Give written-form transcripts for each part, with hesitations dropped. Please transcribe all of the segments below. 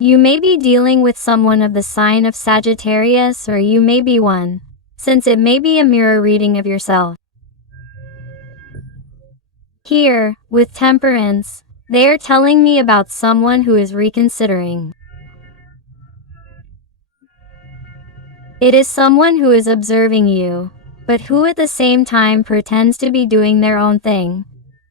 You may be dealing with someone of the sign of Sagittarius, or you may be one, since it may be a mirror reading of yourself. Here, with Temperance, they are telling me about someone who is reconsidering. It is someone who is observing you, but who at the same time pretends to be doing their own thing,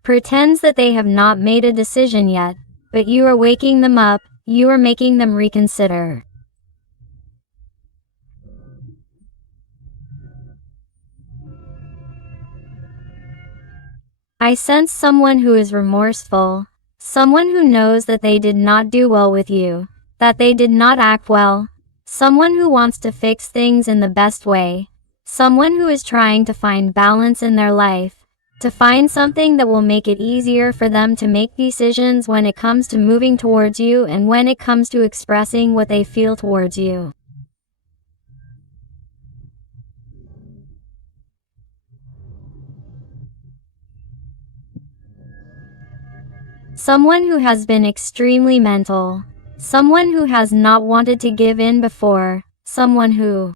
pretends that they have not made a decision yet, but you are waking them up, you are making them reconsider. I sense someone who is remorseful, someone who knows that they did not do well with you, that they did not act well, someone who wants to fix things in the best way, someone who is trying to find balance in their life, to find something that will make it easier for them to make decisions when it comes to moving towards you and when it comes to expressing what they feel towards you. Someone who has been extremely mental, someone who has not wanted to give in before, someone who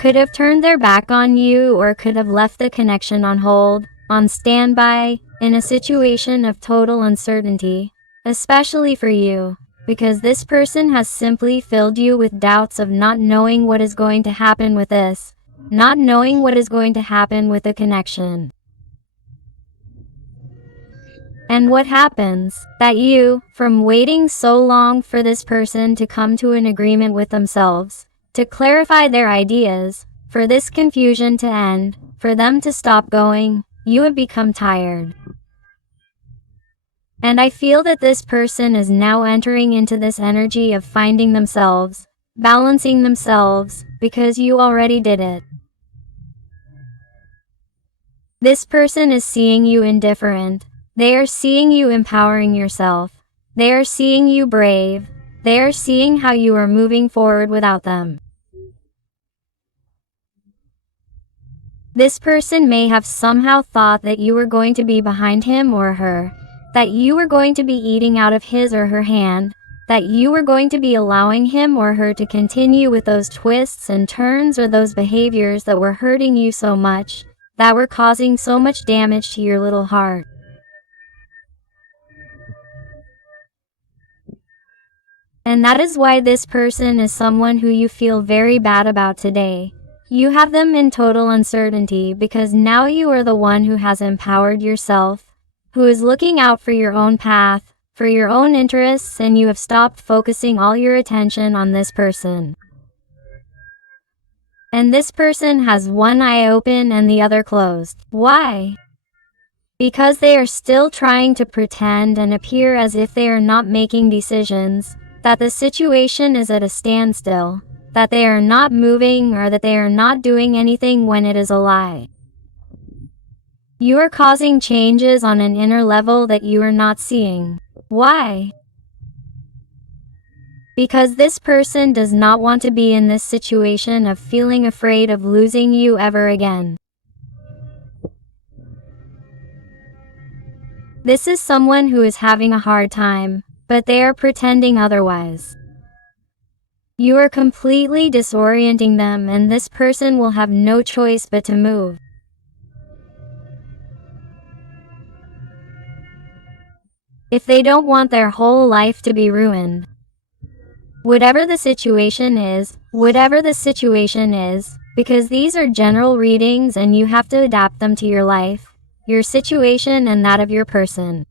could have turned their back on you or could have left the connection on hold, on standby, in a situation of total uncertainty, especially for you, because this person has simply filled you with doubts of not knowing what is going to happen with this, not knowing what is going to happen with the connection. And what happens? That you, from waiting so long for this person to come to an agreement with themselves, to clarify their ideas, for this confusion to end, for them to stop going, you have become tired. And I feel that this person is now entering into this energy of finding themselves, balancing themselves, because you already did it. This person is seeing you indifferent. They are seeing you empowering yourself. They are seeing you brave. They are seeing how you are moving forward without them. This person may have somehow thought that you were going to be behind him or her, that you were going to be eating out of his or her hand, that you were going to be allowing him or her to continue with those twists and turns or those behaviors that were hurting you so much, that were causing so much damage to your little heart. And that is why this person is someone who you feel very bad about today. You have them in total uncertainty because now you are the one who has empowered yourself, who is looking out for your own path, for your own interests, and you have stopped focusing all your attention on this person. And this person has one eye open and the other closed. Why? Because they are still trying to pretend and appear as if they are not making decisions, that the situation is at a standstill, that they are not moving or that they are not doing anything when it is a lie. You are causing changes on an inner level that you are not seeing. Why? Because this person does not want to be in this situation of feeling afraid of losing you ever again. This is someone who is having a hard time, but they are pretending otherwise. You are completely disorienting them, and this person will have no choice but to move. If they don't want their whole life to be ruined. Whatever the situation is, because these are general readings and you have to adapt them to your life, your situation, and that of your person.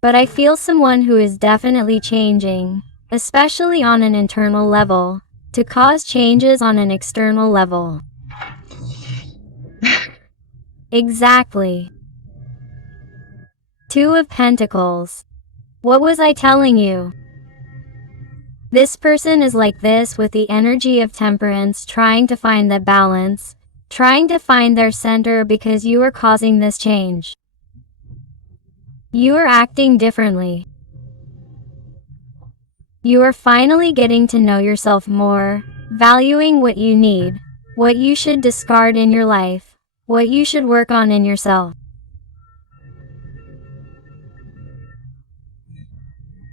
But I feel someone who is definitely changing, especially on an internal level, to cause changes on an external level. Exactly. Two of Pentacles. What was I telling you? This person is like this with the energy of Temperance, trying to find that balance, trying to find their center because you are causing this change. You are acting differently. You are finally getting to know yourself more, valuing what you need, what you should discard in your life, what you should work on in yourself.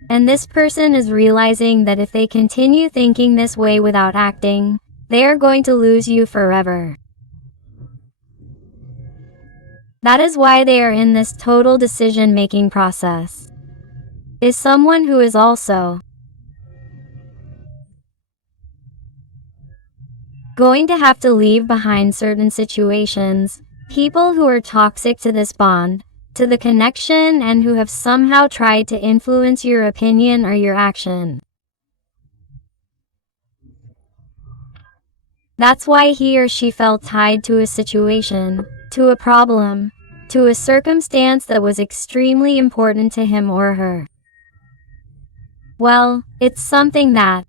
And this person is realizing that if they continue thinking this way without acting, they are going to lose you forever. That is why they are in this total decision-making process. Is someone who is also going to have to leave behind certain situations, people who are toxic to this bond, to the connection, and who have somehow tried to influence your opinion or your action. That's why he or she felt tied to a situation, to a problem, to a circumstance that was extremely important to him or her. Well, it's something that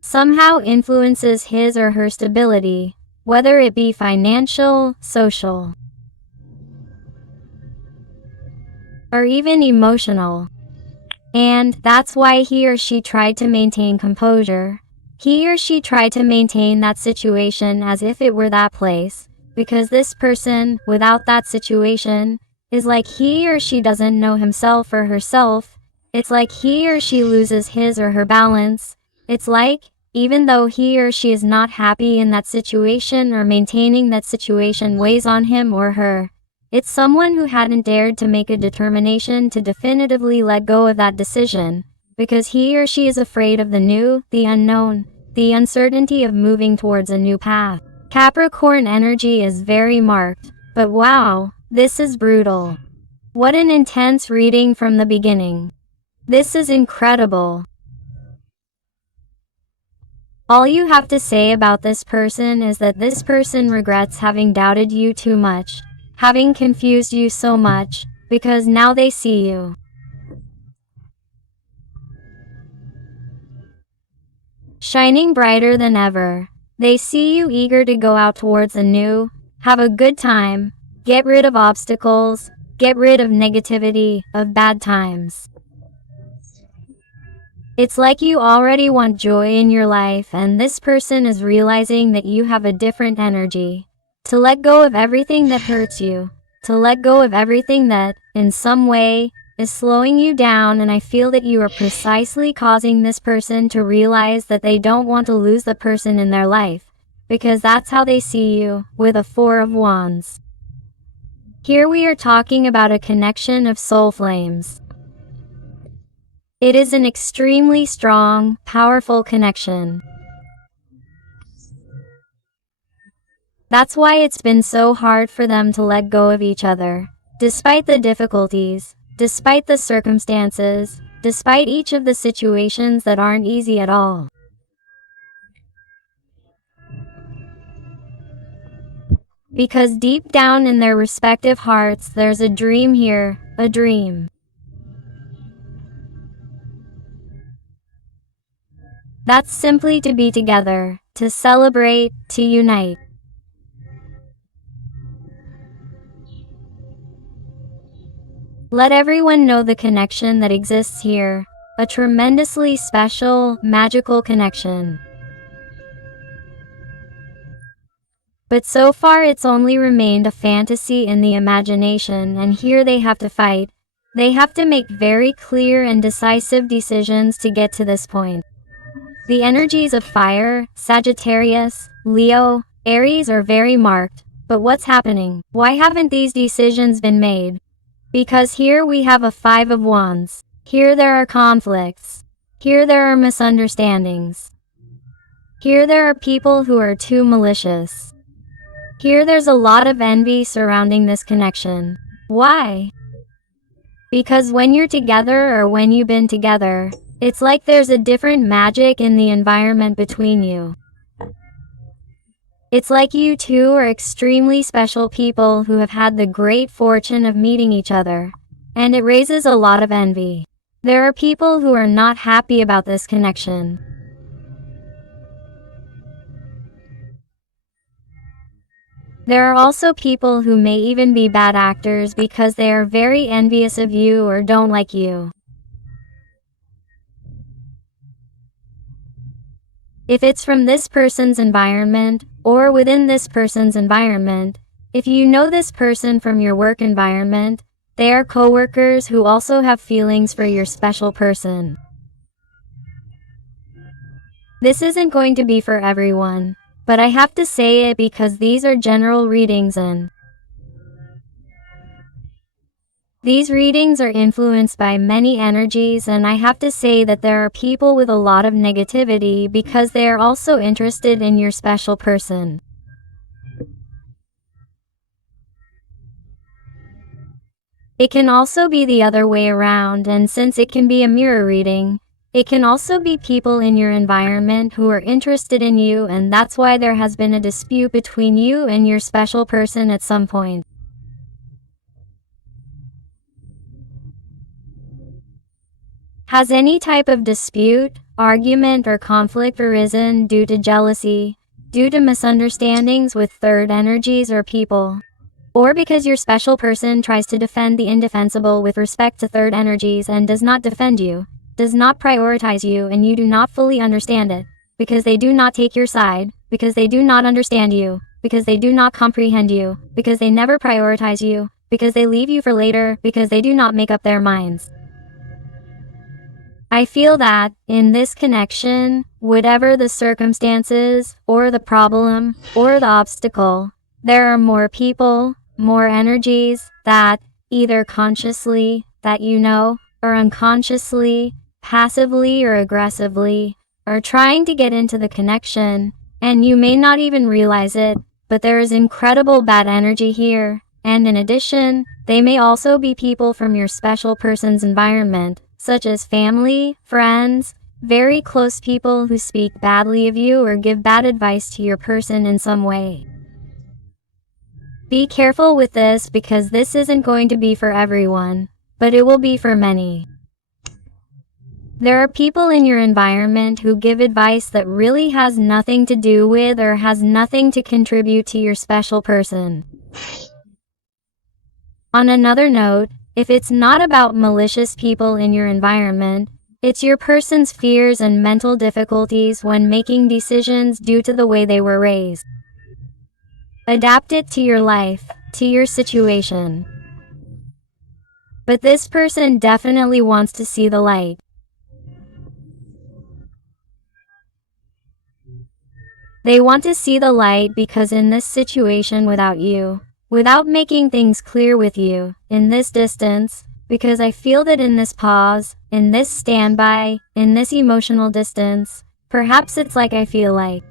somehow influences his or her stability, whether it be financial, social, or even emotional. And that's why he or she tried to maintain composure. He or she tried to maintain that situation as if it were that place, because this person, without that situation, is like he or she doesn't know himself or herself. It's like he or she loses his or her balance. It's like, even though he or she is not happy in that situation or maintaining that situation weighs on him or her, it's someone who hadn't dared to make a determination to definitively let go of that decision, because he or she is afraid of the new, the unknown, the uncertainty of moving towards a new path. Capricorn energy is very marked, but wow, this is brutal. What an intense reading from the beginning. This is incredible. All you have to say about this person is that this person regrets having doubted you too much, having confused you so much, because now they see you shining brighter than ever. They see you eager to go out towards the new, have a good time, get rid of obstacles, get rid of negativity, of bad times. It's like you already want joy in your life, and this person is realizing that you have a different energy. To let go of everything that hurts you, to let go of everything that, in some way, is slowing you down, and I feel that you are precisely causing this person to realize that they don't want to lose the person in their life, because that's how they see you, with a Four of Wands. Here we are talking about a connection of soul flames. It is an extremely strong, powerful connection. That's why it's been so hard for them to let go of each other, despite the difficulties, despite the circumstances, despite each of the situations that aren't easy at all. Because deep down in their respective hearts, there's a dream here, a dream. That's simply to be together, to celebrate, to unite. Let everyone know the connection that exists here, a tremendously special, magical connection. But so far it's only remained a fantasy in the imagination, and here they have to fight. They have to make very clear and decisive decisions to get to this point. The energies of fire, Sagittarius, Leo, Aries are very marked, but what's happening? Why haven't these decisions been made? Because here we have a Five of Wands. Here there are conflicts. Here there are misunderstandings. Here there are people who are too malicious. Here there's a lot of envy surrounding this connection. Why? Because when you're together or when you've been together, it's like there's a different magic in the environment between you. It's like you two are extremely special people who have had the great fortune of meeting each other, and it raises a lot of envy. There are people who are not happy about this connection. There are also people who may even be bad actors because they are very envious of you or don't like you. If it's from this person's environment, or within this person's environment, if you know this person from your work environment, they are coworkers who also have feelings for your special person. This isn't going to be for everyone, but I have to say it because these are general readings and these readings are influenced by many energies, and I have to say that there are people with a lot of negativity because they are also interested in your special person. It can also be the other way around, and since it can be a mirror reading, it can also be people in your environment who are interested in you, and that's why there has been a dispute between you and your special person at some point. Has any type of dispute, argument, or conflict arisen due to jealousy, due to misunderstandings with third energies or people? Or because your special person tries to defend the indefensible with respect to third energies and does not defend you, does not prioritize you, and you do not fully understand it, because they do not take your side, because they do not understand you, because they do not comprehend you, because they never prioritize you, because they leave you for later, because they do not make up their minds. I feel that, in this connection, whatever the circumstances, or the problem, or the obstacle, there are more people, more energies, that, either consciously, that you know, or unconsciously, passively or aggressively, are trying to get into the connection, and you may not even realize it, but there is incredible bad energy here, and in addition, they may also be people from your special person's environment, such as family, friends, very close people who speak badly of you or give bad advice to your person in some way. Be careful with this because this isn't going to be for everyone, but it will be for many. There are people in your environment who give advice that really has nothing to do with or has nothing to contribute to your special person. On another note, if it's not about malicious people in your environment, it's your person's fears and mental difficulties when making decisions due to the way they were raised. Adapt it to your life, to your situation. But this person definitely wants to see the light. They want to see the light because in this situation without you, without making things clear with you, in this distance, because I feel that in this pause, in this standby, in this emotional distance, perhaps it's like I feel like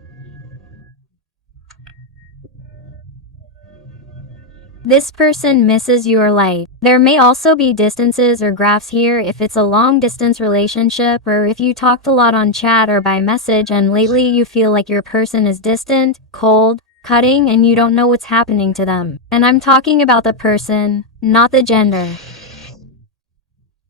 this person misses your light. There may also be distances or graphs here if it's a long distance relationship or if you talked a lot on chat or by message and lately you feel like your person is distant, cold, cutting, and you don't know what's happening to them. And I'm talking about the person, not the gender.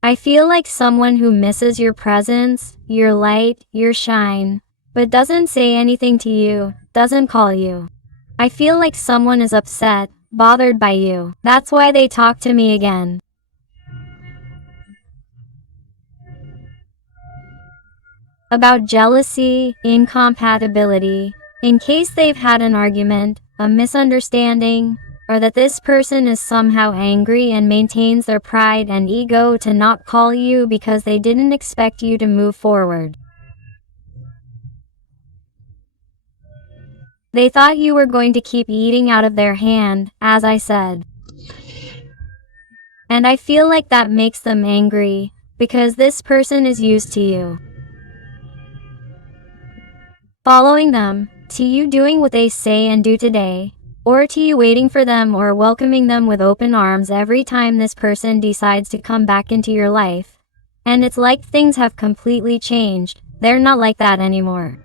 I feel like someone who misses your presence, your light, your shine, but doesn't say anything to you, doesn't call you. I feel like someone is upset, bothered by you. That's why they talk to me again. About jealousy, incompatibility, in case they've had an argument, a misunderstanding, or that this person is somehow angry and maintains their pride and ego to not call you because they didn't expect you to move forward. They thought you were going to keep eating out of their hand, as I said. And I feel like that makes them angry, because this person is used to you following them, to you doing what they say and do today, or to you waiting for them or welcoming them with open arms every time this person decides to come back into your life. And it's like things have completely changed. They're not like that anymore.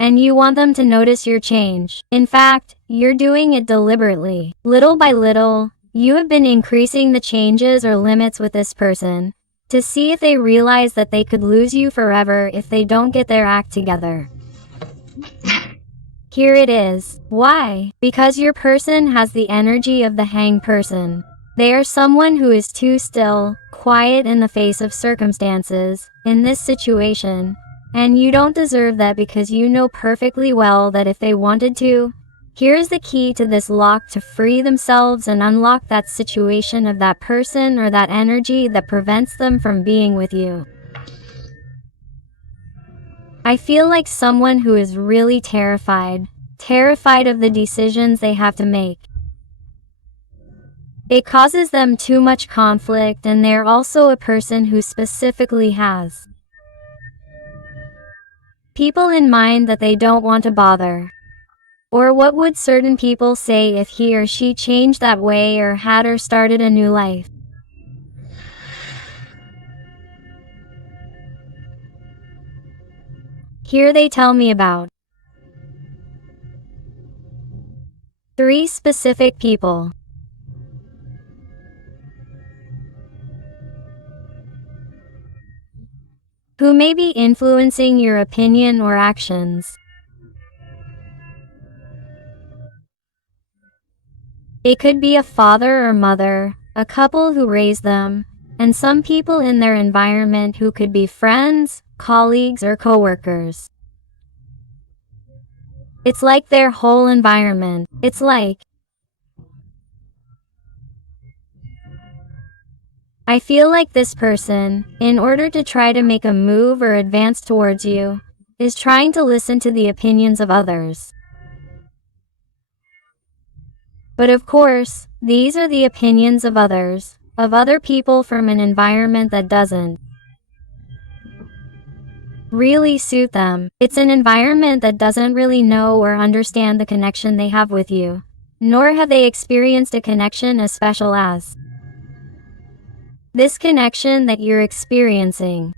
And you want them to notice your change. In fact, you're doing it deliberately. Little by little, you have been increasing the changes or limits with this person, to see if they realize that they could lose you forever if they don't get their act together. Here it is. Why? Because your person has the energy of the hanged person. They are someone who is too still, quiet in the face of circumstances, in this situation, And you don't deserve that because you know perfectly well that if they wanted to, here's the key to this lock to free themselves and unlock that situation of that person or that energy that prevents them from being with you. I feel like someone who is really terrified of the decisions they have to make. It causes them too much conflict, and they're also a person who specifically has people in mind that they don't want to bother. Or what would certain people say if he or she changed that way or had or started a new life? Here they tell me about 3 specific people. Who may be influencing your opinion or actions. It could be a father or mother, a couple who raised them, and some people in their environment who could be friends, colleagues, or coworkers. It's like their whole environment. It's like I feel like this person, in order to try to make a move or advance towards you, is trying to listen to the opinions of others. But of course, these are the opinions of others, of other people from an environment that doesn't really suit them. It's an environment that doesn't really know or understand the connection they have with you, nor have they experienced a connection as special as this connection that you're experiencing.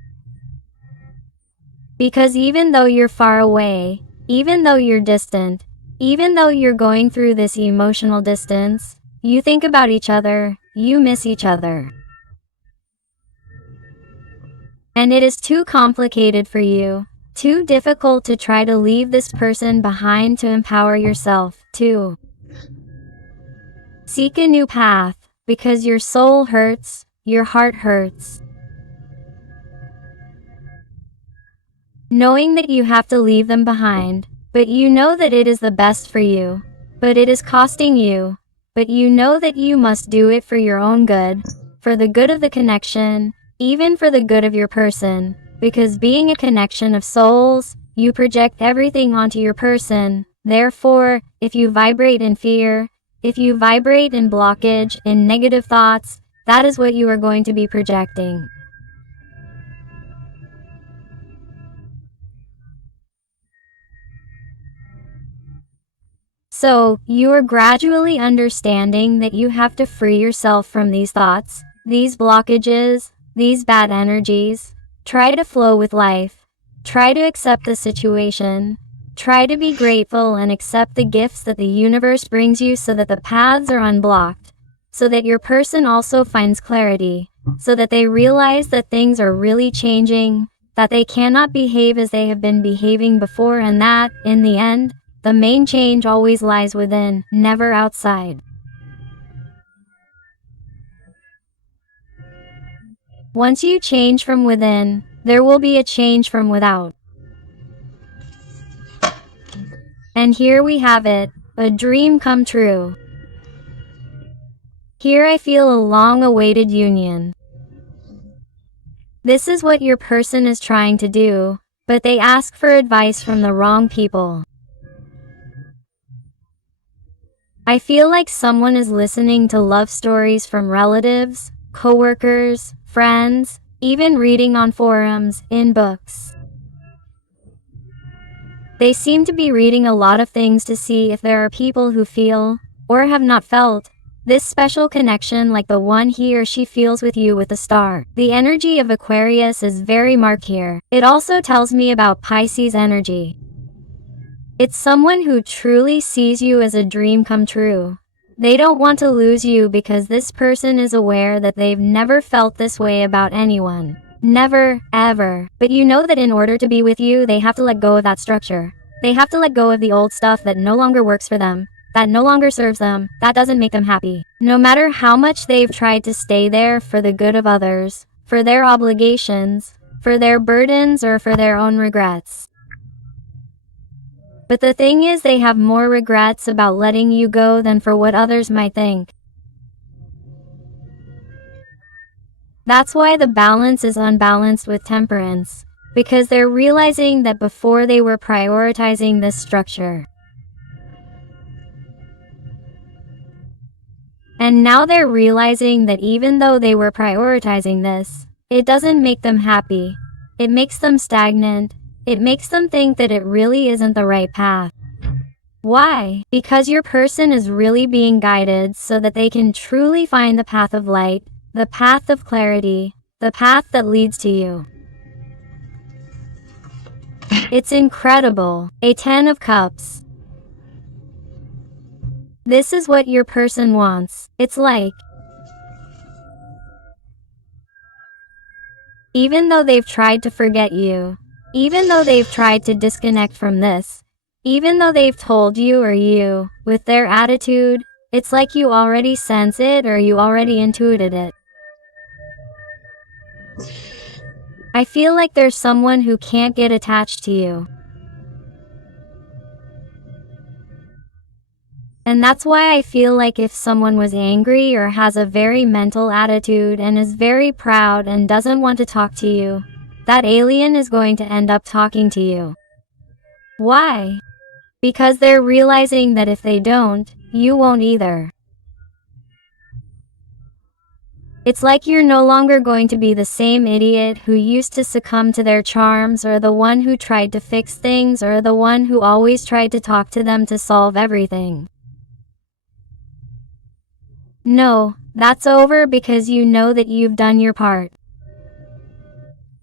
Because even though you're far away, even though you're distant, even though you're going through this emotional distance, you think about each other, you miss each other. And it is too complicated for you, too difficult to try to leave this person behind to empower yourself, to seek a new path, because your soul hurts, your heart hurts. Knowing that you have to leave them behind, but you know that it is the best for you, but it is costing you, but you know that you must do it for your own good, for the good of the connection, even for the good of your person, because being a connection of souls, you project everything onto your person. Therefore, if you vibrate in fear, if you vibrate in blockage, in negative thoughts, that is what you are going to be projecting. So, you are gradually understanding that you have to free yourself from these thoughts, these blockages, these bad energies. Try to flow with life. Try to accept the situation. Try to be grateful and accept the gifts that the universe brings you so that the paths are unblocked, so that your person also finds clarity, so that they realize that things are really changing, that they cannot behave as they have been behaving before, and that, in the end, the main change always lies within, never outside. Once you change from within, there will be a change from without. And here we have it, a dream come true. Here I feel a long-awaited union. This is what your person is trying to do, but they ask for advice from the wrong people. I feel like someone is listening to love stories from relatives, coworkers, friends, even reading on forums, in books. They seem to be reading a lot of things to see if there are people who feel, or have not felt, this special connection like the one he or she feels with you with a star. The energy of Aquarius is very marked here. It also tells me about Pisces energy. It's someone who truly sees you as a dream come true. They don't want to lose you because this person is aware that they've never felt this way about anyone. Never, ever. But you know that in order to be with you, they have to let go of that structure. They have to let go of the old stuff that no longer works for them, that no longer serves them, that doesn't make them happy. No matter how much they've tried to stay there for the good of others, for their obligations, for their burdens, or for their own regrets. But the thing is, they have more regrets about letting you go than for what others might think. That's why the balance is unbalanced with temperance, because they're realizing that before they were prioritizing this structure. And now they're realizing that even though they were prioritizing this, it doesn't make them happy. It makes them stagnant. It makes them think that it really isn't the right path. Why? Because your person is really being guided so that they can truly find the path of light, the path of clarity, the path that leads to you. It's incredible. A 10 of Cups. This is what your person wants. It's like, even though they've tried to forget you, even though they've tried to disconnect from this, even though they've told you, or you, with their attitude, it's like you already sense it or you already intuited it. I feel like there's someone who can't get attached to you. And that's why I feel like if someone was angry or has a very mental attitude and is very proud and doesn't want to talk to you, that alien is going to end up talking to you. Why? Because they're realizing that if they don't, you won't either. It's like you're no longer going to be the same idiot who used to succumb to their charms, or the one who tried to fix things, or the one who always tried to talk to them to solve everything. No, that's over, because you know that you've done your part.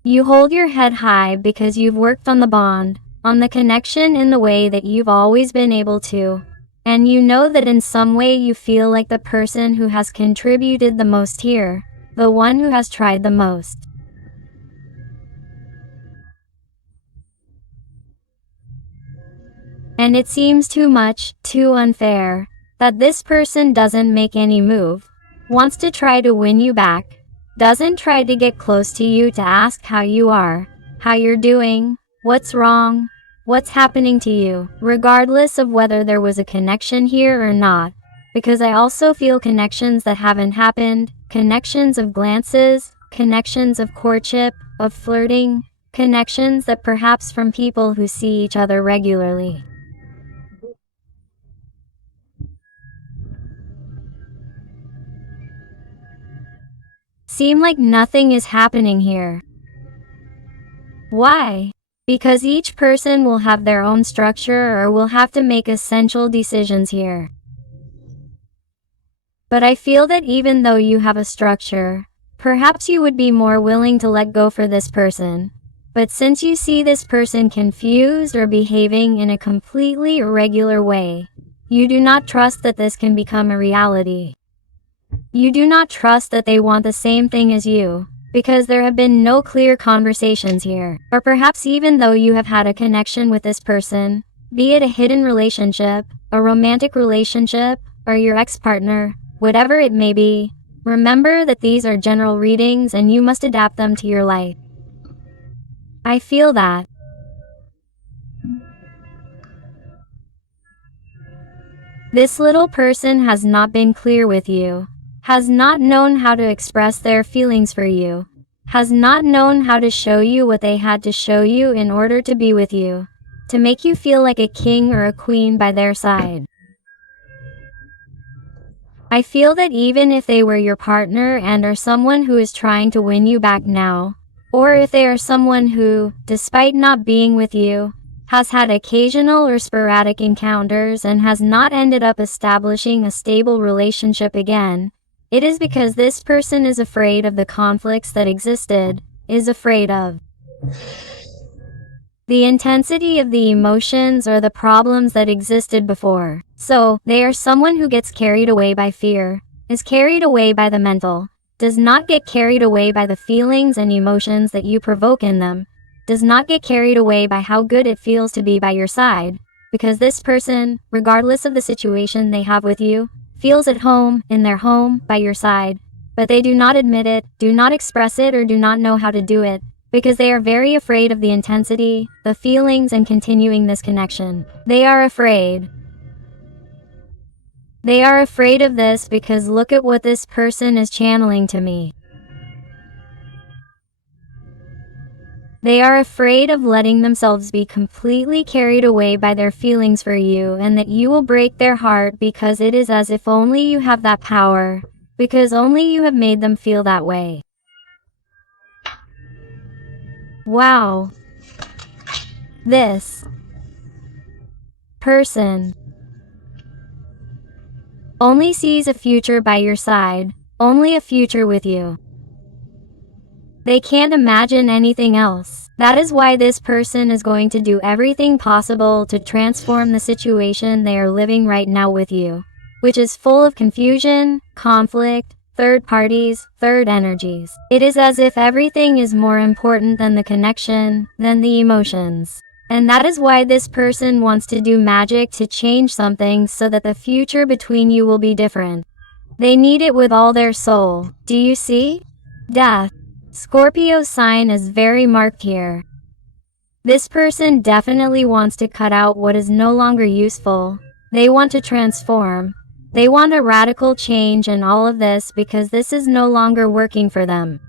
You hold your head high because you've worked on the bond, on the connection in the way that you've always been able to, and you know that in some way you feel like the person who has contributed the most here, the one who has tried the most. And it seems too much, too unfair, that this person doesn't make any move, wants to try to win you back, doesn't try to get close to you to ask how you are, how you're doing, what's wrong, what's happening to you, regardless of whether there was a connection here or not, because I also feel connections that haven't happened, connections of glances, connections of courtship, of flirting, connections that perhaps from people who see each other regularly. Seem like nothing is happening here. Why? Because each person will have their own structure or will have to make essential decisions here. But I feel that even though you have a structure, perhaps you would be more willing to let go for this person. But since you see this person confused or behaving in a completely irregular way, you do not trust that this can become a reality. You do not trust that they want the same thing as you, because there have been no clear conversations here. Or perhaps even though you have had a connection with this person, be it a hidden relationship, a romantic relationship, or your ex-partner, whatever it may be, remember that these are general readings and you must adapt them to your life. I feel that. This little person has not been clear with you, has not known how to express their feelings for you, has not known how to show you what they had to show you in order to be with you, to make you feel like a king or a queen by their side. I feel that even if they were your partner and are someone who is trying to win you back now, or if they are someone who, despite not being with you, has had occasional or sporadic encounters and has not ended up establishing a stable relationship again, it is because this person is afraid of the conflicts that existed, is afraid of the intensity of the emotions or the problems that existed before. So, they are someone who gets carried away by fear, is carried away by the mental, does not get carried away by the feelings and emotions that you provoke in them, does not get carried away by how good it feels to be by your side, because this person, regardless of the situation they have with you, feels at home, in their home, by your side, but they do not admit it, do not express it, or do not know how to do it, because they are very afraid of the intensity, the feelings, and continuing this connection. They are afraid. They are afraid of this because look at what this person is channeling to me. They are afraid of letting themselves be completely carried away by their feelings for you and that you will break their heart because it is as if only you have that power, because only you have made them feel that way. Wow. This person only sees a future by your side, only a future with you. They can't imagine anything else. That is why this person is going to do everything possible to transform the situation they are living right now with you, which is full of confusion, conflict, third parties, third energies. It is as if everything is more important than the connection, than the emotions. And that is why this person wants to do magic to change something so that the future between you will be different. They need it with all their soul. Do you see? Death. Scorpio's sign is very marked here. This person definitely wants to cut out what is no longer useful. They want to transform. They want a radical change in all of this because this is no longer working for them.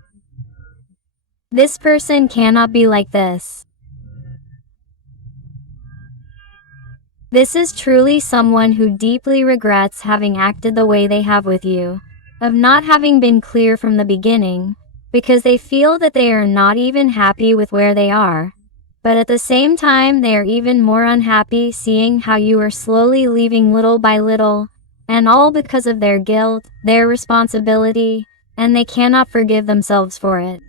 This person cannot be like this. This is truly someone who deeply regrets having acted the way they have with you, of not having been clear from the beginning, because they feel that they are not even happy with where they are, but at the same time they are even more unhappy seeing how you are slowly leaving little by little, and all because of their guilt, their responsibility, and they cannot forgive themselves for it.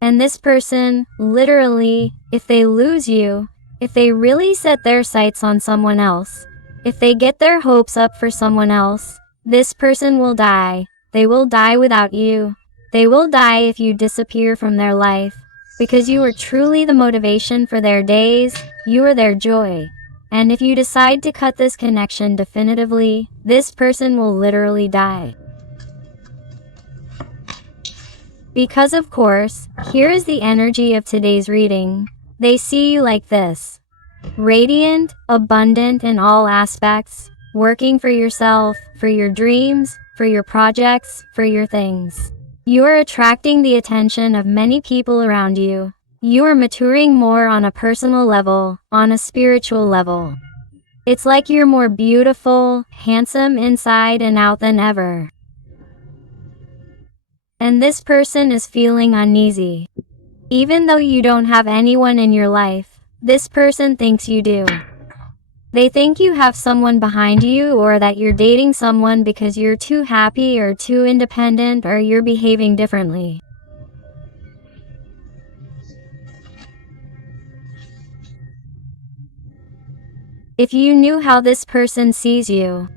And this person, literally, if they lose you, if they really set their sights on someone else, if they get their hopes up for someone else, this person will die. They will die without you. They will die if you disappear from their life, because you are truly the motivation for their days, you are their joy. And if you decide to cut this connection definitively, this person will literally die. Because of course, here is the energy of today's reading. They see you like this. Radiant, abundant in all aspects, working for yourself, for your dreams, for your projects, for your things. You are attracting the attention of many people around you. You are maturing more on a personal level, on a spiritual level. It's like you're more beautiful, handsome inside and out than ever. And this person is feeling uneasy. Even though you don't have anyone in your life, this person thinks you do. They think you have someone behind you or that you're dating someone because you're too happy or too independent or you're behaving differently. If you knew how this person sees you,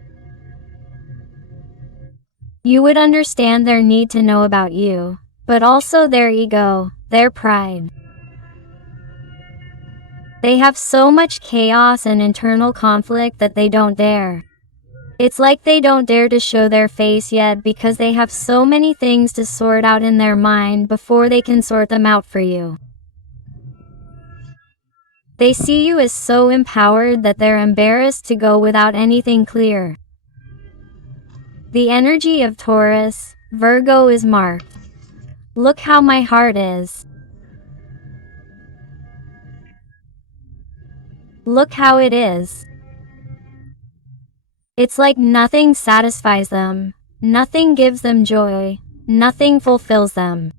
you would understand their need to know about you, but also their ego, their pride. They have so much chaos and internal conflict that they don't dare. It's like they don't dare to show their face yet because they have so many things to sort out in their mind before they can sort them out for you. They see you as so empowered that they're embarrassed to go without anything clear. The energy of Taurus, Virgo is marked. Look how my heart is. Look how it is. It's like nothing satisfies them, nothing gives them joy, nothing fulfills them.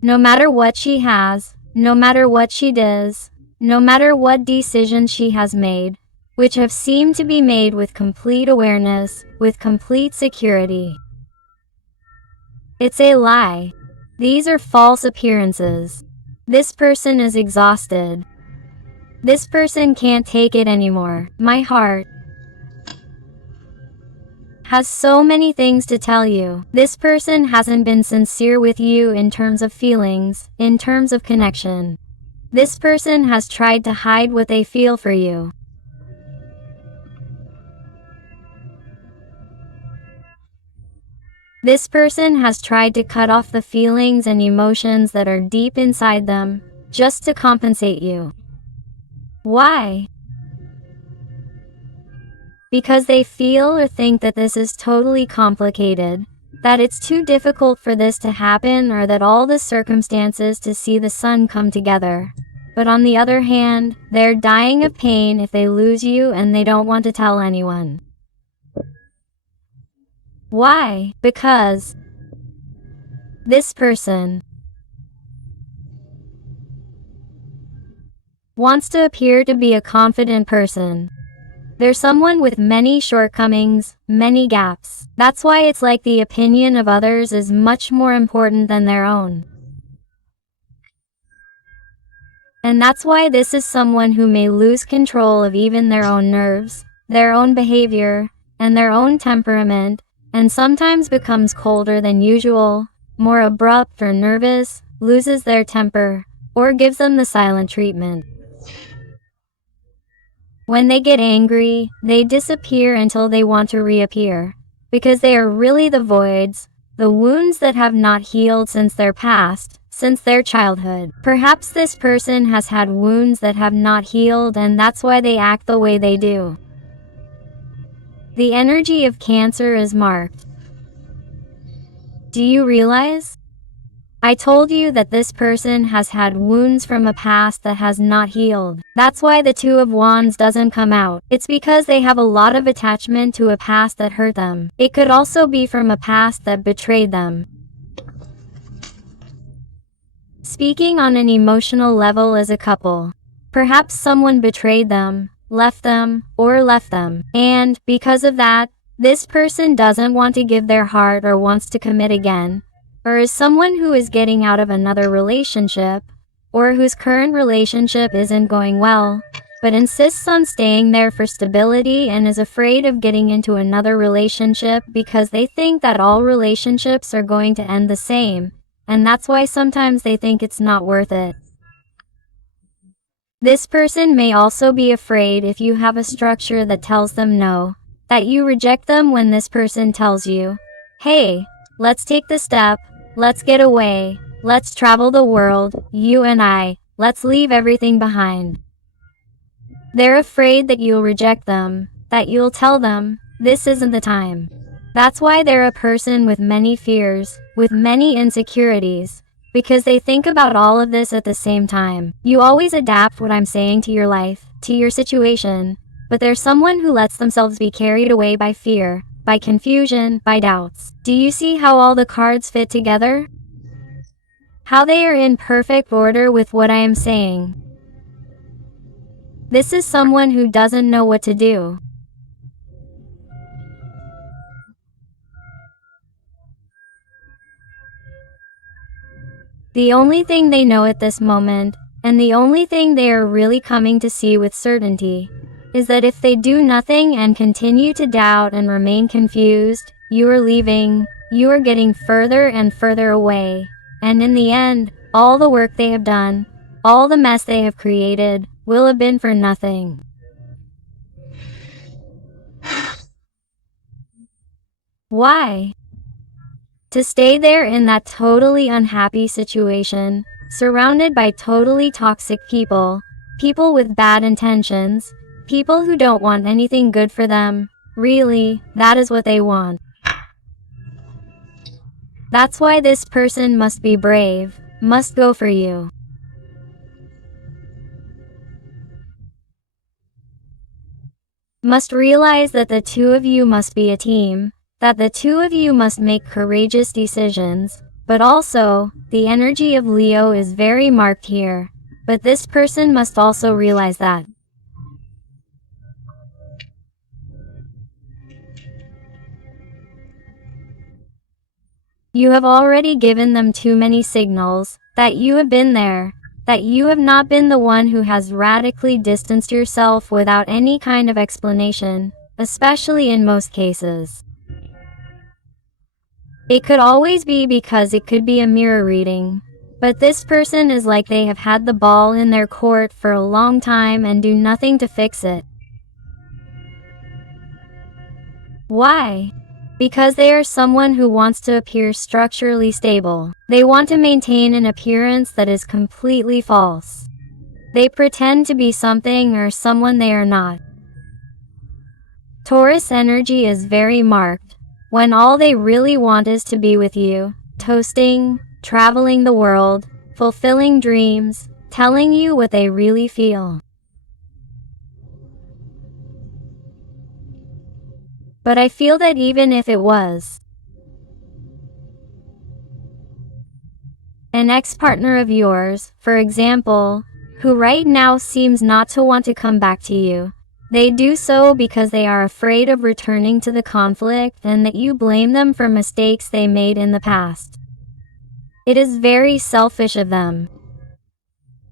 No matter what she has, no matter what she does, no matter what decisions she has made, which have seemed to be made with complete awareness, with complete security. It's a lie. These are false appearances. This person is exhausted. This person can't take it anymore. My heart has so many things to tell you. This person hasn't been sincere with you in terms of feelings, in terms of connection. This person has tried to hide what they feel for you. This person has tried to cut off the feelings and emotions that are deep inside them, just to compensate you. Why? Because they feel or think that this is totally complicated, that it's too difficult for this to happen, or that all the circumstances to see the sun come together. But on the other hand, they're dying of pain if they lose you and they don't want to tell anyone. Why? Because this person wants to appear to be a confident person. They're someone with many shortcomings, many gaps. That's why it's like the opinion of others is much more important than their own. And that's why this is someone who may lose control of even their own nerves, their own behavior, and their own temperament, and sometimes becomes colder than usual, more abrupt or nervous, loses their temper, or gives them the silent treatment. When they get angry, they disappear until they want to reappear, because they are really the voids, the wounds that have not healed since their past, since their childhood. Perhaps this person has had wounds that have not healed, and that's why they act the way they do. The energy of Cancer is marked. Do you realize? I told you that this person has had wounds from a past that has not healed. That's why the Two of Wands doesn't come out. It's because they have a lot of attachment to a past that hurt them. It could also be from a past that betrayed them. Speaking on an emotional level as a couple, perhaps someone betrayed them, left them, and because of that, this person doesn't want to give their heart or wants to commit again, or is someone who is getting out of another relationship, or whose current relationship isn't going well, but insists on staying there for stability and is afraid of getting into another relationship because they think that all relationships are going to end the same, and that's why sometimes they think it's not worth it. This person may also be afraid if you have a structure that tells them no, that you reject them when this person tells you, hey, let's take the step, let's get away, let's travel the world, you and I, let's leave everything behind. They're afraid that you'll reject them, that you'll tell them, this isn't the time. That's why they're a person with many fears, with many insecurities, because they think about all of this at the same time. You always adapt what I'm saying to your life, to your situation, but there's someone who lets themselves be carried away by fear, by confusion, by doubts. Do you see how all the cards fit together? How they are in perfect order with what I am saying. This is someone who doesn't know what to do. The only thing they know at this moment, and the only thing they are really coming to see with certainty, is that if they do nothing and continue to doubt and remain confused, you are leaving, you are getting further and further away, and in the end, all the work they have done, all the mess they have created, will have been for nothing. Why? To stay there in that totally unhappy situation, surrounded by totally toxic people, people with bad intentions, people who don't want anything good for them, really, that is what they want. That's why this person must be brave, must go for you. Must realize that the two of you must be a team, that the two of you must make courageous decisions, but also, the energy of Leo is very marked here, but this person must also realize that. You have already given them too many signals, that you have been there, that you have not been the one who has radically distanced yourself without any kind of explanation, especially in most cases. It could always be because it could be a mirror reading, but this person is like they have had the ball in their court for a long time and do nothing to fix it. Why? Because they are someone who wants to appear structurally stable. They want to maintain an appearance that is completely false. They pretend to be something or someone they are not. Taurus energy is very marked, when all they really want is to be with you, toasting, traveling the world, fulfilling dreams, telling you what they really feel. But I feel that even if it was an ex-partner of yours, for example, who right now seems not to want to come back to you, they do so because they are afraid of returning to the conflict and that you blame them for mistakes they made in the past. It is very selfish of them.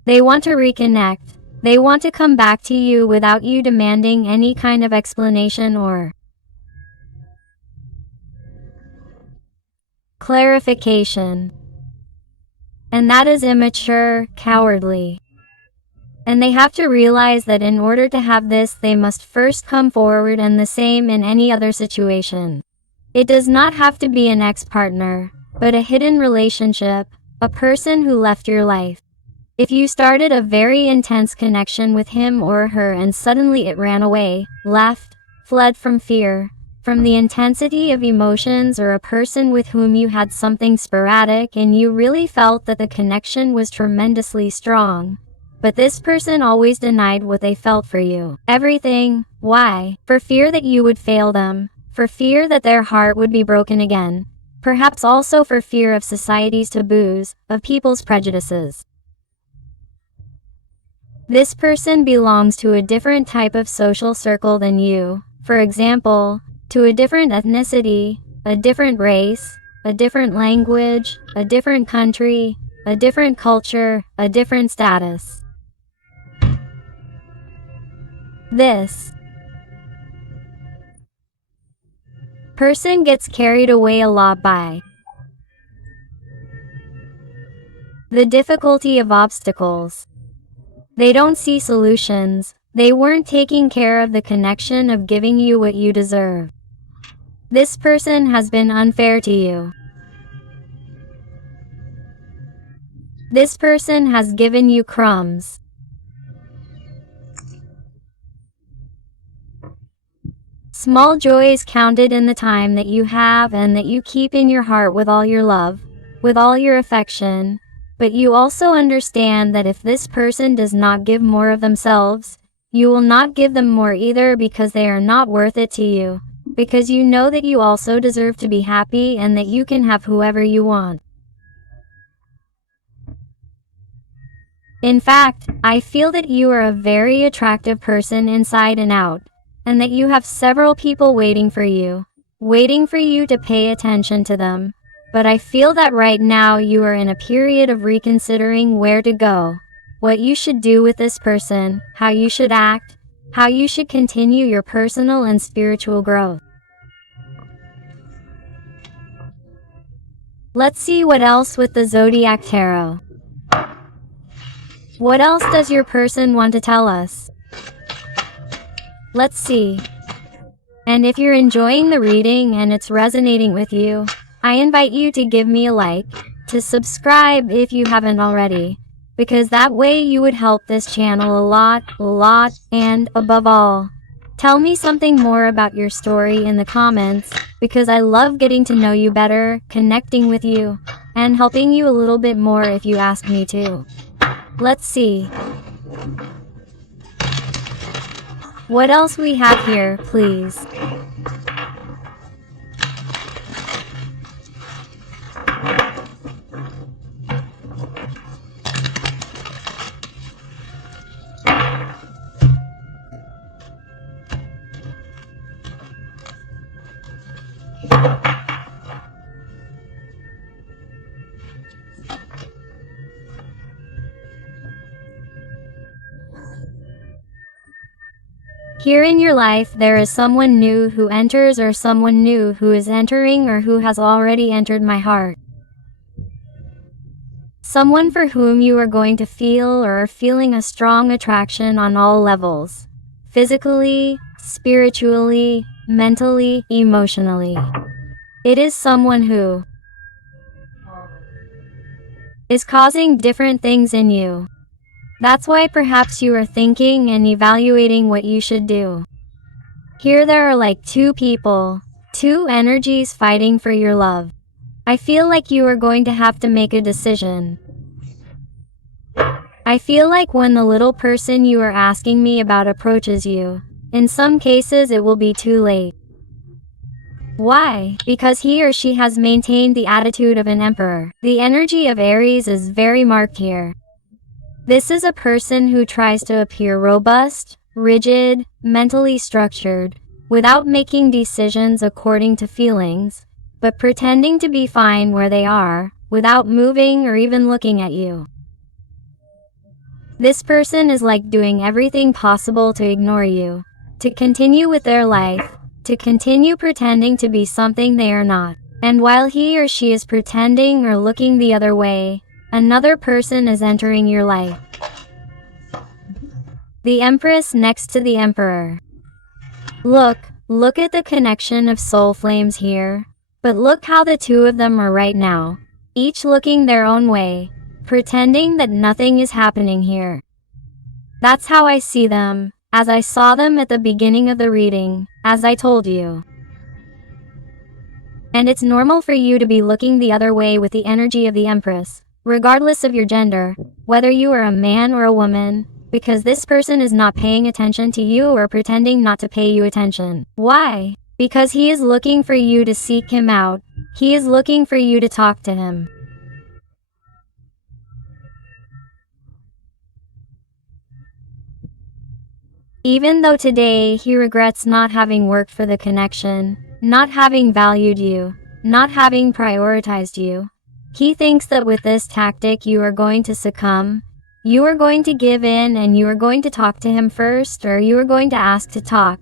They want to reconnect. They want to come back to you without you demanding any kind of explanation or clarification. And that is immature, cowardly. And they have to realize that in order to have this, they must first come forward, and the same in any other situation. It does not have to be an ex-partner, but a hidden relationship, a person who left your life. If you started a very intense connection with him or her and suddenly it ran away, left, fled from fear, from the intensity of emotions, or a person with whom you had something sporadic and you really felt that the connection was tremendously strong, but this person always denied what they felt for you. Everything. Why? For fear that you would fail them, for fear that their heart would be broken again, perhaps also for fear of society's taboos, of people's prejudices. This person belongs to a different type of social circle than you, for example, to a different ethnicity, a different race, a different language, a different country, a different culture, a different status. This person gets carried away a lot by the difficulty of obstacles. They don't see solutions. They weren't taking care of the connection of giving you what you deserve. This person has been unfair to you. This person has given you crumbs. Small joys counted in the time that you have and that you keep in your heart with all your love, with all your affection, but you also understand that if this person does not give more of themselves, you will not give them more either, because they are not worth it to you, because you know that you also deserve to be happy and that you can have whoever you want. In fact, I feel that you are a very attractive person inside and out, and that you have several people waiting for you to pay attention to them. But I feel that right now you are in a period of reconsidering where to go, what you should do with this person, how you should act, how you should continue your personal and spiritual growth. Let's see what else with the Zodiac Tarot. What else does your person want to tell us? Let's see. And if you're enjoying the reading and it's resonating with you, I invite you to give me a like, to subscribe if you haven't already, because that way you would help this channel a lot, and above all, tell me something more about your story in the comments, because I love getting to know you better, connecting with you, and helping you a little bit more if you ask me to. Let's see. What else we have here, please? Here in your life there is someone new who enters, or someone new who is entering, or who has already entered my heart. Someone for whom you are going to feel or are feeling a strong attraction on all levels. Physically, spiritually, mentally, emotionally. It is someone who is causing different things in you. That's why perhaps you are thinking and evaluating what you should do. Here there are like two people, two energies fighting for your love. I feel like you are going to have to make a decision. I feel like when the little person you are asking me about approaches you, in some cases it will be too late. Why? Because he or she has maintained the attitude of an emperor. The energy of Aries is very marked here. This is a person who tries to appear robust, rigid, mentally structured, without making decisions according to feelings, but pretending to be fine where they are, without moving or even looking at you. This person is like doing everything possible to ignore you, to continue with their life, to continue pretending to be something they are not. And while he or she is pretending or looking the other way, another person is entering your life. The Empress next to the Emperor. Look at the connection of soul flames here. But look how the two of them are right now, each looking their own way, pretending that nothing is happening here. That's how I see them, as I saw them at the beginning of the reading, as I told you. And it's normal for you to be looking the other way with the energy of the Empress, regardless of your gender, whether you are a man or a woman, because this person is not paying attention to you or pretending not to pay you attention. Why? Because he is looking for you to seek him out. He is looking for you to talk to him. Even though today he regrets not having worked for the connection, not having valued you, not having prioritized you, he thinks that with this tactic you are going to succumb, you are going to give in and you are going to talk to him first, or you are going to ask to talk,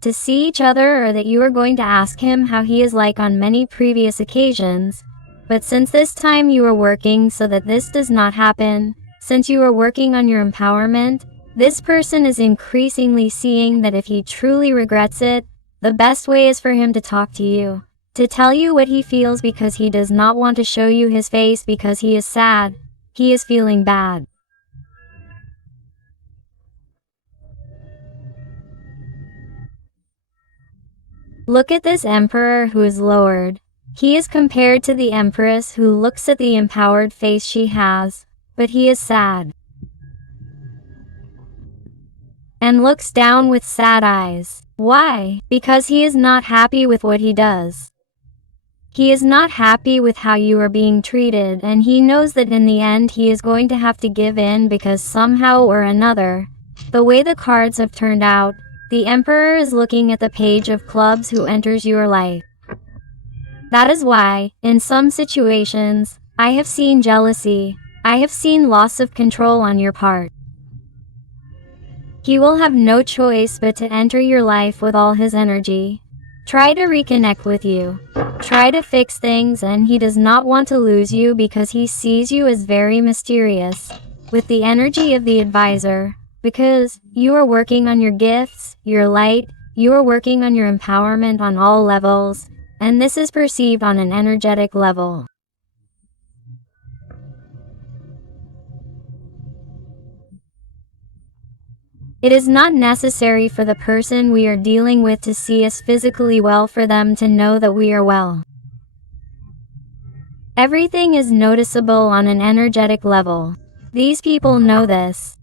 to see each other, or that you are going to ask him how he is like on many previous occasions. But since this time you are working so that this does not happen, since you are working on your empowerment, this person is increasingly seeing that if he truly regrets it, the best way is for him to talk to you, to tell you what he feels, because he does not want to show you his face because he is sad, he is feeling bad. Look at this emperor who is lowered. He is compared to the empress who looks at the empowered face she has, but he is sad. And looks down with sad eyes. Why? Because he is not happy with what he does. He is not happy with how you are being treated, and he knows that in the end he is going to have to give in, because somehow or another, the way the cards have turned out, the Emperor is looking at the Page of Clubs who enters your life. That is why, in some situations, I have seen jealousy, I have seen loss of control on your part. He will have no choice but to enter your life with all his energy. Try to reconnect with you. Try to fix things, and he does not want to lose you because he sees you as very mysterious, with the energy of the advisor, because you are working on your gifts, your light, you are working on your empowerment on all levels, and this is perceived on an energetic level. It is not necessary for the person we are dealing with to see us physically well for them to know that we are well. Everything is noticeable on an energetic level. These people know this.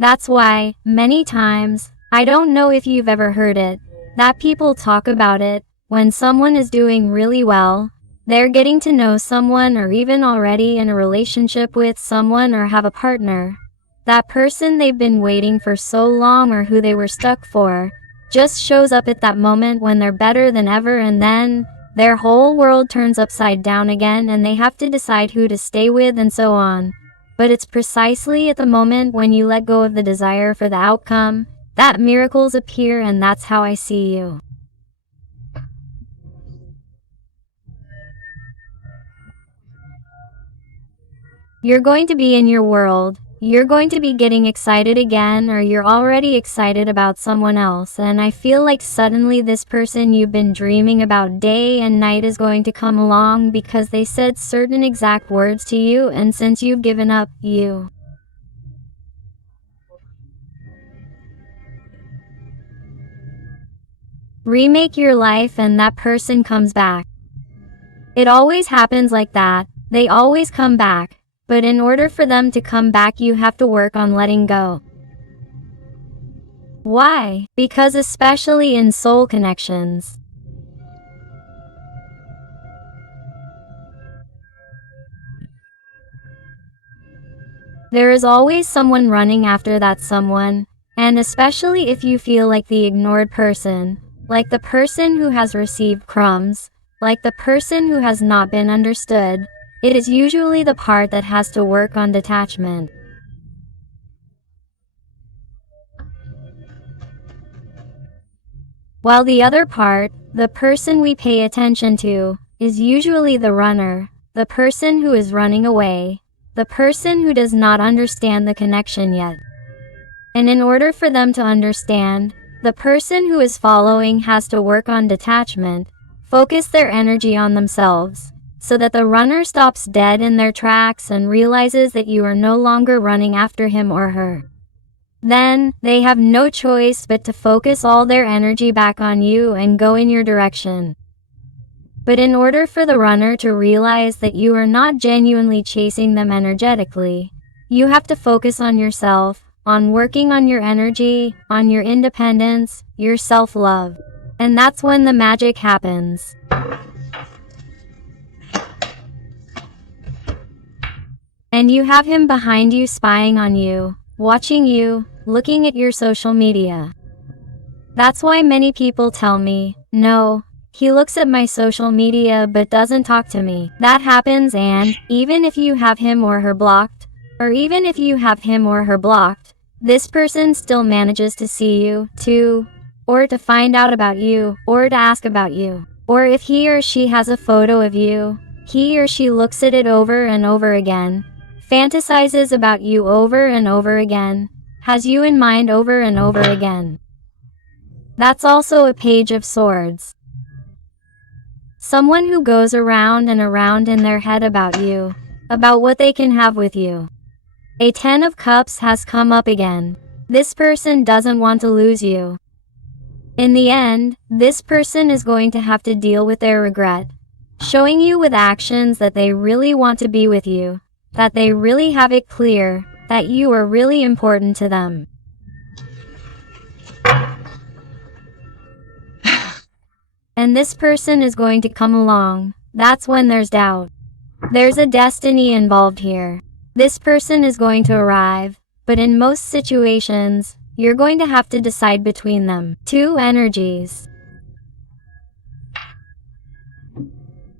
That's why, many times, I don't know if you've ever heard it, that people talk about it, when someone is doing really well, they're getting to know someone or even already in a relationship with someone or have a partner. That person they've been waiting for so long or who they were stuck for, just shows up at that moment when they're better than ever, and then their whole world turns upside down again and they have to decide who to stay with and so on. But it's precisely at the moment when you let go of the desire for the outcome, that miracles appear, and that's how I see you. You're going to be in your world, you're going to be getting excited again, or you're already excited about someone else, and I feel like suddenly this person you've been dreaming about day and night is going to come along because they said certain exact words to you, and since you've given up, you remake your life and that person comes back. It always happens like that. They always come back. But in order for them to come back, you have to work on letting go. Why? Because especially in soul connections, there is always someone running after that someone, and especially if you feel like the ignored person, like the person who has received crumbs, like the person who has not been understood, it is usually the part that has to work on detachment. While the other part, the person we pay attention to, is usually the runner, the person who is running away, the person who does not understand the connection yet. And in order for them to understand, the person who is following has to work on detachment, focus their energy on themselves, so that the runner stops dead in their tracks and realizes that you are no longer running after him or her. Then, they have no choice but to focus all their energy back on you and go in your direction. But in order for the runner to realize that you are not genuinely chasing them energetically, you have to focus on yourself, on working on your energy, on your independence, your self-love. And that's when the magic happens. And you have him behind you, spying on you, watching you, looking at your social media. That's why many people tell me, no, he looks at my social media but doesn't talk to me. That happens, and even if you have him or her blocked, this person still manages to see you, too, or to find out about you, or to ask about you. Or if he or she has a photo of you, he or she looks at it over and over again, fantasizes about you over and over again, has you in mind over and over again. That's also a Page of Swords. Someone who goes around and around in their head about you, about what they can have with you. A 10 of Cups has come up again. This person doesn't want to lose you. In the end, this person is going to have to deal with their regret, showing you with actions that they really want to be with you, that they really have it clear, that you are really important to them. And this person is going to come along. That's when there's doubt. There's a destiny involved here. This person is going to arrive, but in most situations, you're going to have to decide between them. Two energies.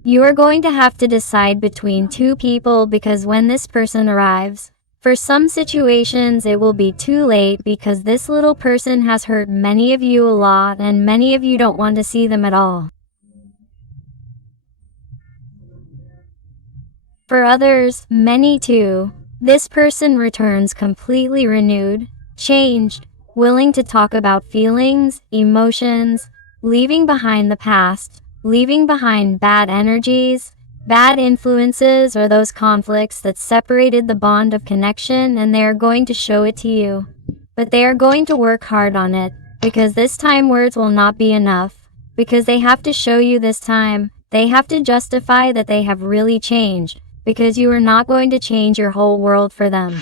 You are going to have to decide between two people, because when this person arrives, for some situations it will be too late, because this little person has hurt many of you a lot and many of you don't want to see them at all. For others, many too, this person returns completely renewed, changed, willing to talk about feelings, emotions, leaving behind the past, leaving behind bad energies, bad influences, or those conflicts that separated the bond of connection, and they are going to show it to you. But they are going to work hard on it, because this time words will not be enough, because they have to show you this time, they have to justify that they have really changed, because you are not going to change your whole world for them.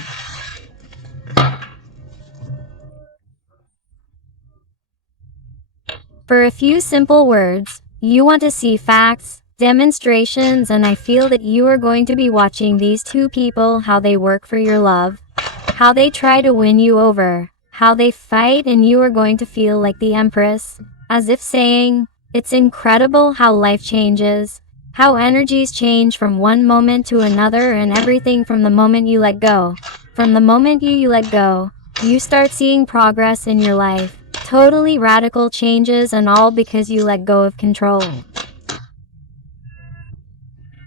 For a few simple words, you want to see facts, demonstrations, and I feel that you are going to be watching these two people, how they work for your love, how they try to win you over, how they fight, and you are going to feel like the Empress, as if saying, it's incredible how life changes, how energies change from one moment to another, and everything from the moment you let go. From the moment you let go, you start seeing progress in your life, totally radical changes, and all because you let go of control.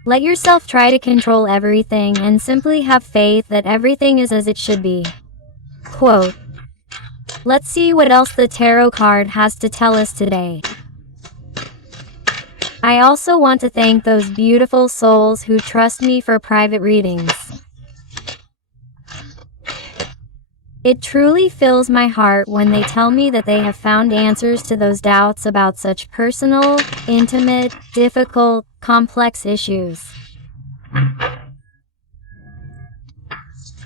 Let yourself try to control everything and simply have faith that everything is as it should be. Quote. Let's see what else the tarot card has to tell us today. I also want to thank those beautiful souls who trust me for private readings. It truly fills my heart when they tell me that they have found answers to those doubts about such personal, intimate, difficult, complex issues.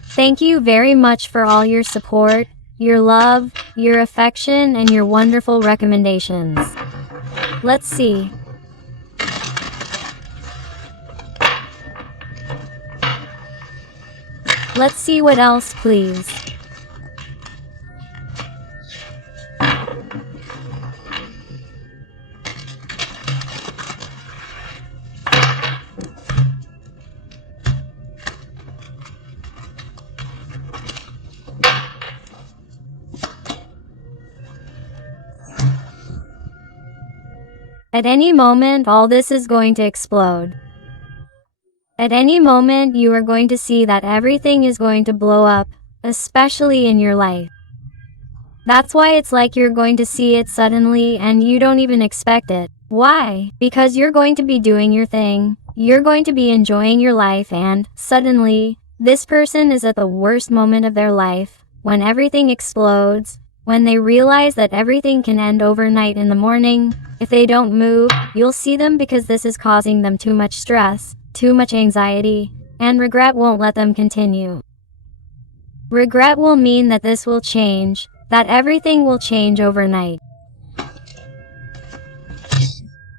Thank you very much for all your support, your love, your affection, and your wonderful recommendations. Let's see. Let's see what else, please. At any moment, all this is going to explode. At any moment, you are going to see that everything is going to blow up, especially in your life. That's why it's like you're going to see it suddenly and you don't even expect it. Why? Because you're going to be doing your thing, you're going to be enjoying your life, and suddenly, this person is at the worst moment of their life, when everything explodes, when they realize that everything can end overnight in the morning. If they don't move, you'll see them because this is causing them too much stress, too much anxiety, and regret won't let them continue. Regret will mean that this will change, that everything will change overnight.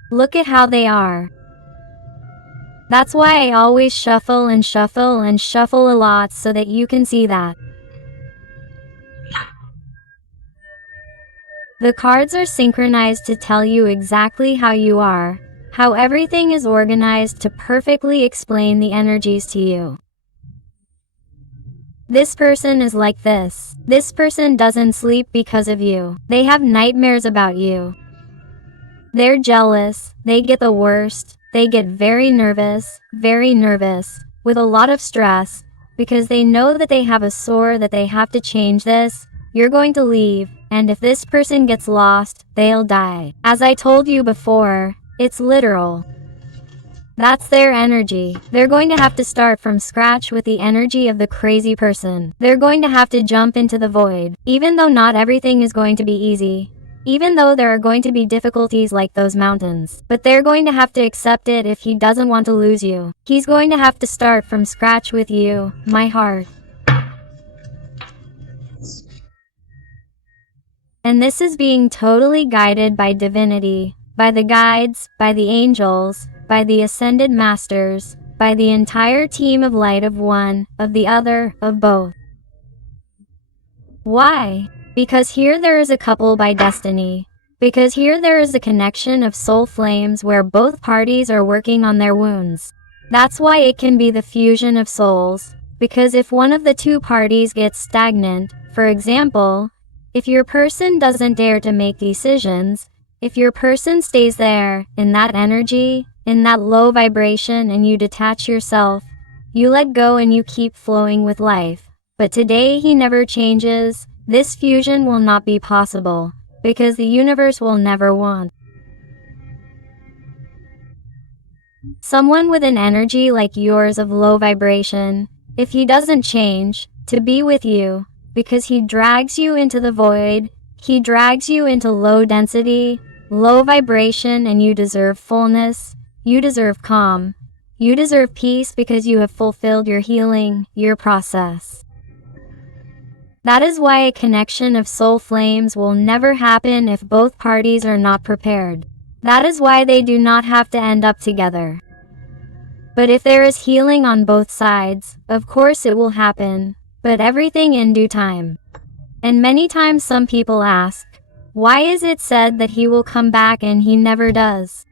Look at how they are. That's why I always shuffle and shuffle and shuffle a lot so that you can see that. The cards are synchronized to tell you exactly how you are, how everything is organized to perfectly explain the energies to you. This person is like this. This person doesn't sleep because of you. They have nightmares about you. They're jealous, they get the worst, they get very nervous, with a lot of stress, because they know that they have a sore that they have to change this. You're going to leave, and if this person gets lost, they'll die. As I told you before, it's literal. That's their energy. They're going to have to start from scratch with the energy of the crazy person. They're going to have to jump into the void. Even though not everything is going to be easy. Even though there are going to be difficulties like those mountains. But they're going to have to accept it if he doesn't want to lose you. He's going to have to start from scratch with you, my heart. And this is being totally guided by divinity, by the guides, by the angels, by the ascended masters, by the entire team of light of one, of the other, of both. Why? Because here there is a couple by destiny. Because here there is a connection of soul flames where both parties are working on their wounds. That's why it can be the fusion of souls. Because if one of the two parties gets stagnant, for example, if your person doesn't dare to make decisions, if your person stays there, in that energy, in that low vibration, and you detach yourself, you let go and you keep flowing with life. But today he never changes, this fusion will not be possible, because the universe will never want someone with an energy like yours of low vibration, if he doesn't change, to be with you. Because he drags you into the void, he drags you into low density, low vibration, and you deserve fullness, you deserve calm, you deserve peace because you have fulfilled your healing, your process. That is why a connection of soul flames will never happen if both parties are not prepared. That is why they do not have to end up together. But if there is healing on both sides, of course it will happen. But everything in due time. And many times some people ask, why is it said that he will come back and he never does?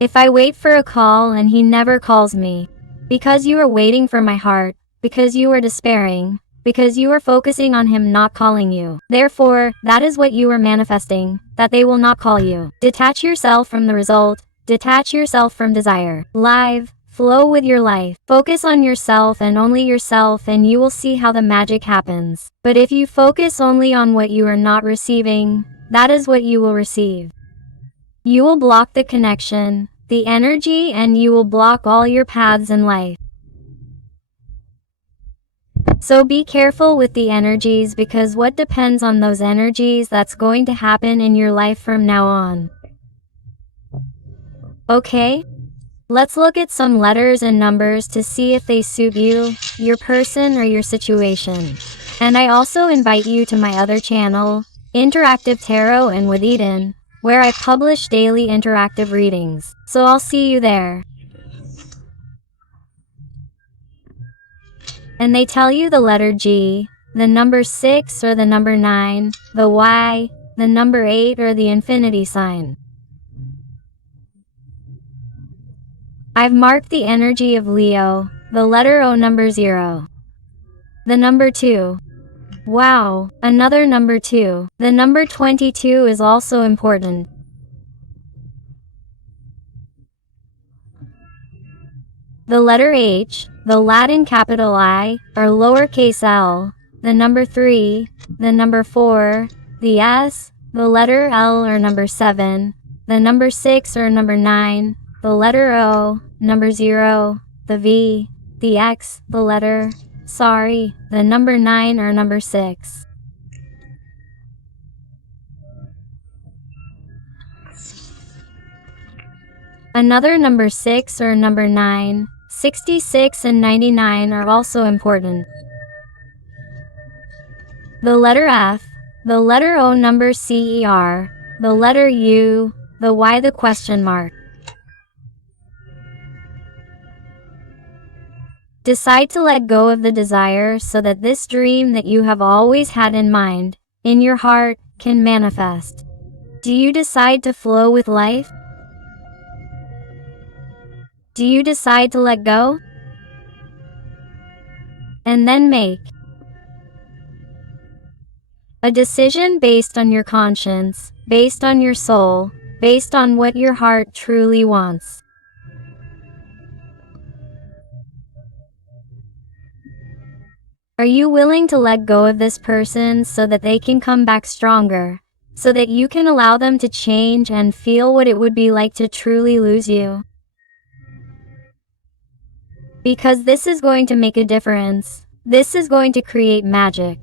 If I wait for a call and he never calls me, because you are waiting for my heart, because you are despairing, because you are focusing on him not calling you. Therefore, that is what you are manifesting, that they will not call you. Detach yourself from the result, detach yourself from desire. Live, Flow with your life. Focus on yourself and only yourself, and you will see how the magic happens. But if you focus only on what you are not receiving, that is what you will receive. You will block the connection, the energy, and you will block all your paths in life. So be careful with the energies, because what depends on those energies that's going to happen in your life from now on. Okay? Let's look at some letters and numbers to see if they suit you, your person, or your situation. And I also invite you to my other channel, Interactive Tarot and with Eden, where I publish daily interactive readings. So I'll see you there. And they tell you the letter G, the number 6 or the number 9, the Y, the number 8 or the infinity sign. I've marked the energy of Leo, the letter O, number 0. The number 2. Wow, another number 2. The number 22 is also important. The letter H, the Latin capital I, or lowercase l, the number 3, the number 4, the S, the letter L or number 7, the number 6 or number 9, the letter O, number 0, the V, the X, the letter, the number 9 or number 6. Another number 6 or number 9, 66 and 99 are also important. The letter F, the letter O, number CER, the letter U, the Y, the question mark. Decide to let go of the desire so that this dream that you have always had in mind, in your heart, can manifest. Do you decide to flow with life? Do you decide to let go? And then make a decision based on your conscience, based on your soul, based on what your heart truly wants. Are you willing to let go of this person so that they can come back stronger, so that you can allow them to change and feel what it would be like to truly lose you? Because this is going to make a difference. This is going to create magic.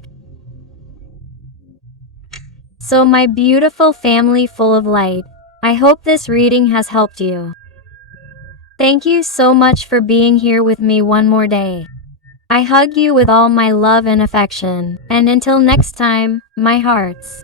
So my beautiful family full of light, I hope this reading has helped you. Thank you so much for being here with me one more day. I hug you with all my love and affection, and until next time, my hearts.